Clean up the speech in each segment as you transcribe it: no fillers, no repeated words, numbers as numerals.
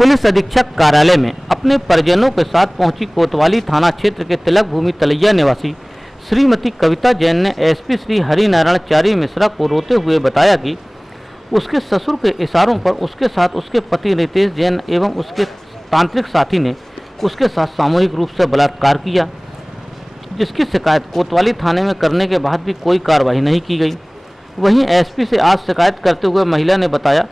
Police अधीक्षक कार्यालय में अपने परिजनों के साथ पहुंची कोतवाली थाना क्षेत्र के तिलक भूमि तलैया निवासी श्रीमती कविता जैन ने एसपी श्री हरिनारायण चारी मिश्रा को रोते हुए बताया कि उसके ससुर के इशारों पर उसके साथ उसके पति रितेश जैन एवं उसके तांत्रिक साथी ने उसके साथ सामूहिक रूप से बलात्कार किया, जिसकी शिकायत कोतवाली थाने में करने के बाद भी कोई कार्रवाई नहीं की गई। वहीं एसपी से आज शिकायत करते हुए महिला ने बताया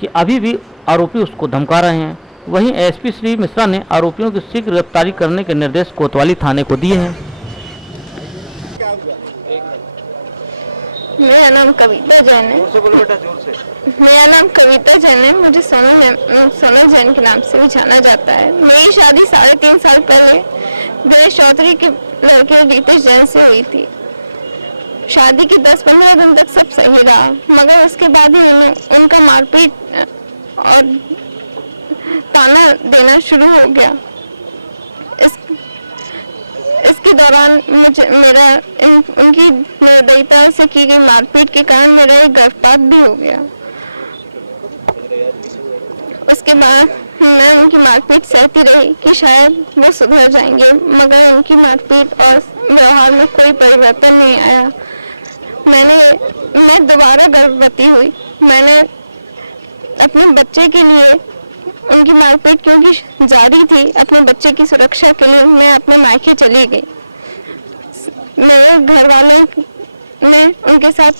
कि अभी भी आरोपी उसको धमका रहे हैं। वहीं एसपी श्री मिश्रा ने आरोपियों की शीघ्र गिरफ्तारी करने के निर्देश कोतवाली थाने को दिए हैं। मेरा नाम कविता जैन है। जोर से बोलो बेटा, जोर से। मेरा नाम कविता जैन है। मुझे सोनल जैन के नाम से भी जाना जाता है। मेरी शादी 3.5 साल पहले दिनेश चौधरी के लड़के रितेश जैन से हुई थी। शादी के 10-15 दिन तक सब सही रहा, मगर उसके बाद ही उनका मारपीट और ताना देना शुरू हो गया। इसके दौरान उनकी निर्दयता से की गई मारपीट के कारण मेरा एक गर्भपात भी हो गया। उसके बाद मैं उनकी मारपीट सहती रही कि शायद वो सुधर जाएंगे, मगर उनकी मारपीट और व्यवहार में कोई परिवर्तन नहीं आया। मैं दोबारा गर्भवती हुई। मैंने अपने बच्चे के लिए उनकी मारपीट क्योंकि जारी थी, अपने बच्चे की सुरक्षा के लिए मैं अपने मायके चली गई। मेरे घर वालों ने उनके साथ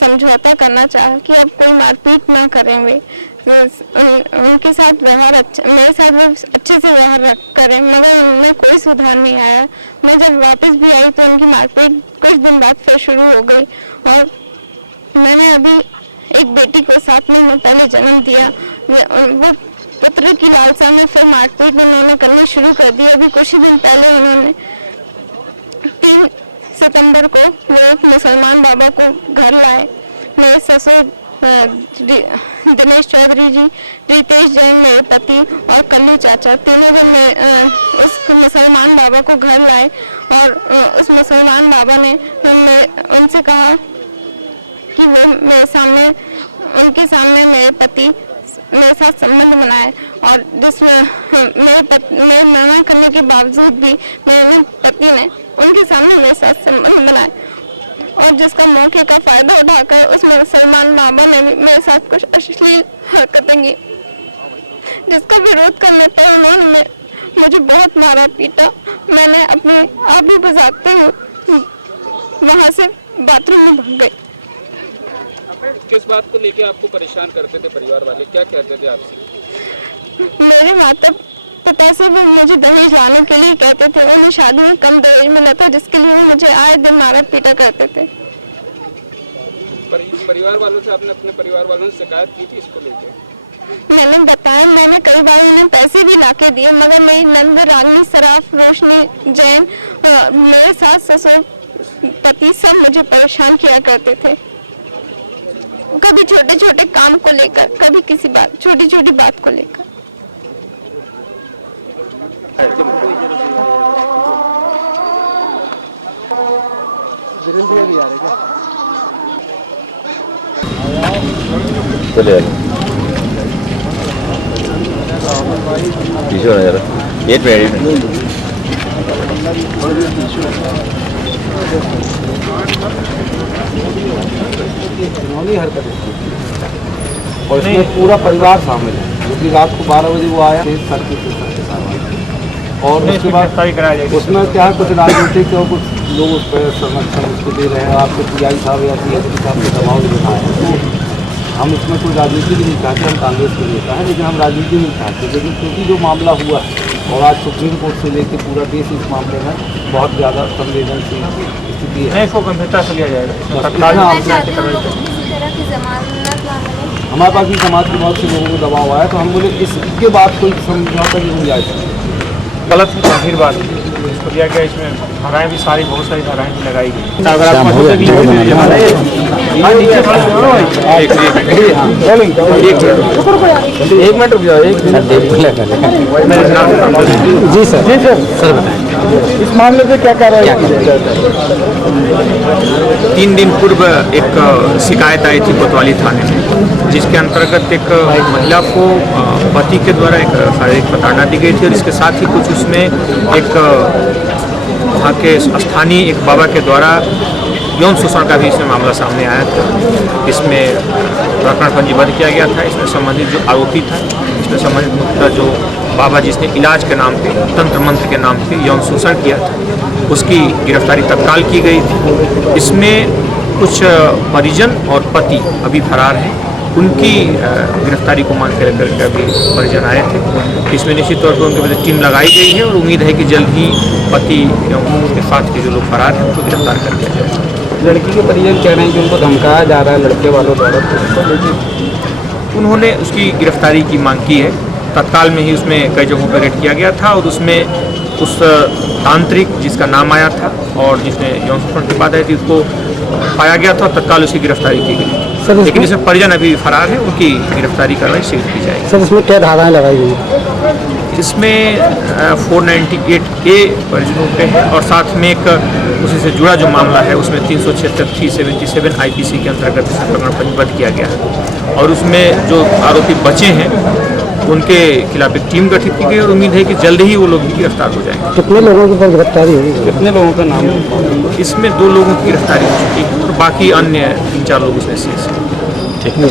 समझौता करना चाहा कि अब कोई मारपीट ना करें, वे उनके साथ व्यवहार मेरे साथ वे अच्छे से व्यवहार करें, मगर उनमें कोई सुधार नहीं आया। मैं जब वापस भी आई तो उनकी मारपीट कुछ दिन बाद फिर शुरू हो गई और मैंने अभी एक बेटी को 7 महीने पहले जन्म दिया। वो पुत्र की लालसा में फिर मारपीट उन्होंने करनी शुरू कर दी। अभी कुछ ही दिन पहले उन्होंने 3 सितंबर को वो एक मुसलमान बाबा को घर लाए। मेरे ससुर दिनेश चौधरी जी, रितेश जैन मेरे पति और कल्लू चाचा, तीनों जन उस मुसलमान बाबा को घर लाए और उस मुसलमान बाबा ने उनसे कहा कि वे उनके सामने मेरे पति मेरे साथ संबंध बनाए, और जिसमें मेरे मना करने के बावजूद भी मेरे पति ने उनके सामने मेरे साथ संबंध बनाए, और जिसका मौके का फ़ायदा उठाकर उस मुसलमान बाबा ने भी मेरे साथ कुछ अश्लील हरकतें की, जिसका विरोध करने पर उन्होंने मुझे बहुत मारा पीटा। मैंने अपनी आबरू बचाते हुए वहाँ से बाथरूम में भाग गई। किस बात को लेके आपको परेशान करते थे परिवार वाले, क्या कहते थे आपसे? मेरे माता पिता से वे मुझे दहेज लाने के लिए कहते थे। उन्हें शादी में कम दहेज मिला था, जिसके लिए वो मुझे आए दिन मारा पीटा करते थे। परिवार वालों से आपने अपने परिवार वालों से शिकायत की थी इसको लेके? मैंने बताया, मैंने कई बार उन्हें पैसे भी लाके दिए, मगर मेरी नंद रागनी सराफ, रोशनी जैन, मेरे सास ससुर, पति सब मुझे परेशान किया करते थे। कभी छोटे छोटे काम को लेकर, कभी किसी बात छोटी छोटी बात को लेकर। पीछे होना जरा, 8 मिनट और इसमें पूरा परिवार शामिल है, क्योंकि रात को 12 बजे वो आया और उसके बाद उसमें क्या कुछ राजनीतिक और कुछ लोग उस पर संरक्षण उसको दे रहे हैं। आपके पुजारी साहब या CSP साहब के दबाव में बनाए। हम इसमें कोई राजनीति भी नहीं चाहते, हम कांग्रेस के नेता हैं, लेकिन हम राजनीति नहीं चाहते। लेकिन क्योंकि जो मामला हुआ है और आज सुप्रीम कोर्ट से लेकर पूरा देश इस मामले में बहुत ज़्यादा संवेदनशील स्थिति है, इसको गंभीरता से लिया जाएगा। हमारे पास भी समाज के बहुत से लोगों को दबाव आया, तो हम बोले इसके बाद कोई समझौता नहीं हो जाए। गलत गंभीर बात इसको दिया गया। इसमें धाराएँ भी बहुत सारी धाराएँ भी लगाई गई। अगर आप एक मिनट रुक जाओ, 1 मिनट। जी सर, जी सर। इस मामले से क्या कार्रवाई की जाए? 3 दिन पूर्व एक शिकायत आई थी कोतवाली थाने में, जिसके अंतर्गत एक महिला को पति के द्वारा एक शारीरिक प्रताड़ना दी गई थी और इसके साथ ही कुछ उसमें एक वहाँ के स्थानीय एक बाबा के द्वारा यौन शोषण का भी इसमें मामला सामने आया था। इसमें प्रकरण पंजीबद्ध किया गया था। इसमें संबंधित जो आरोपी था, इसमें संबंधित मुद्दा जो बाबा जिसने इलाज के नाम पे, तंत्र मंत्र के नाम पे यौन शोषण किया था, उसकी गिरफ्तारी तत्काल की गई थी। इसमें कुछ परिजन और पति अभी फरार हैं, उनकी गिरफ्तारी को मांग कर करके अभी परिजन आए थे। इसमें निश्चित तौर पर उनके वजह टीम लगाई गई है और उम्मीद है कि जल्द ही पति एवं उसके साथ के जो लोग फरार हैं उनको गिरफ्तार कर दिया जाएगा। लड़की के परिजन कह रहे हैं कि उनको धमकाया जा रहा है लड़के वालों द्वारा, उन्होंने उसकी गिरफ्तारी की मांग की है। तत्काल में ही उसमें कई जगहों पर रेड किया गया था और उसमें उस तांत्रिक जिसका नाम आया था और जिसने यौन शोषण की बात आई थी उसको पाया गया था, तत्काल उसकी गिरफ्तारी की गई। लेकिन इसमें परिजन अभी फरार है, उनकी गिरफ्तारी कार्रवाई शीघ्र की जाएगी। सर इसमें क्या धाराएं लगाई गई? इसमें 498A परिजनों पे है और साथ में एक उसी से जुड़ा जो मामला है उसमें 376 IPC के अंतर्गत प्रकरण पंजीबद्ध किया गया है और उसमें जो आरोपी बचे हैं उनके खिलाफ एक टीम गठित की गई और उम्मीद है कि जल्द ही वो लोग भी गिरफ्तार हो जाएंगे। कितने लोगों की गिरफ्तारी हुई? कितने लोगों का नाम? इसमें 2 लोगों की गिरफ्तारी हो चुकी है और बाकी अन्य 3-4 लोग इसमें शेष हैं।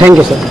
Thank you sir.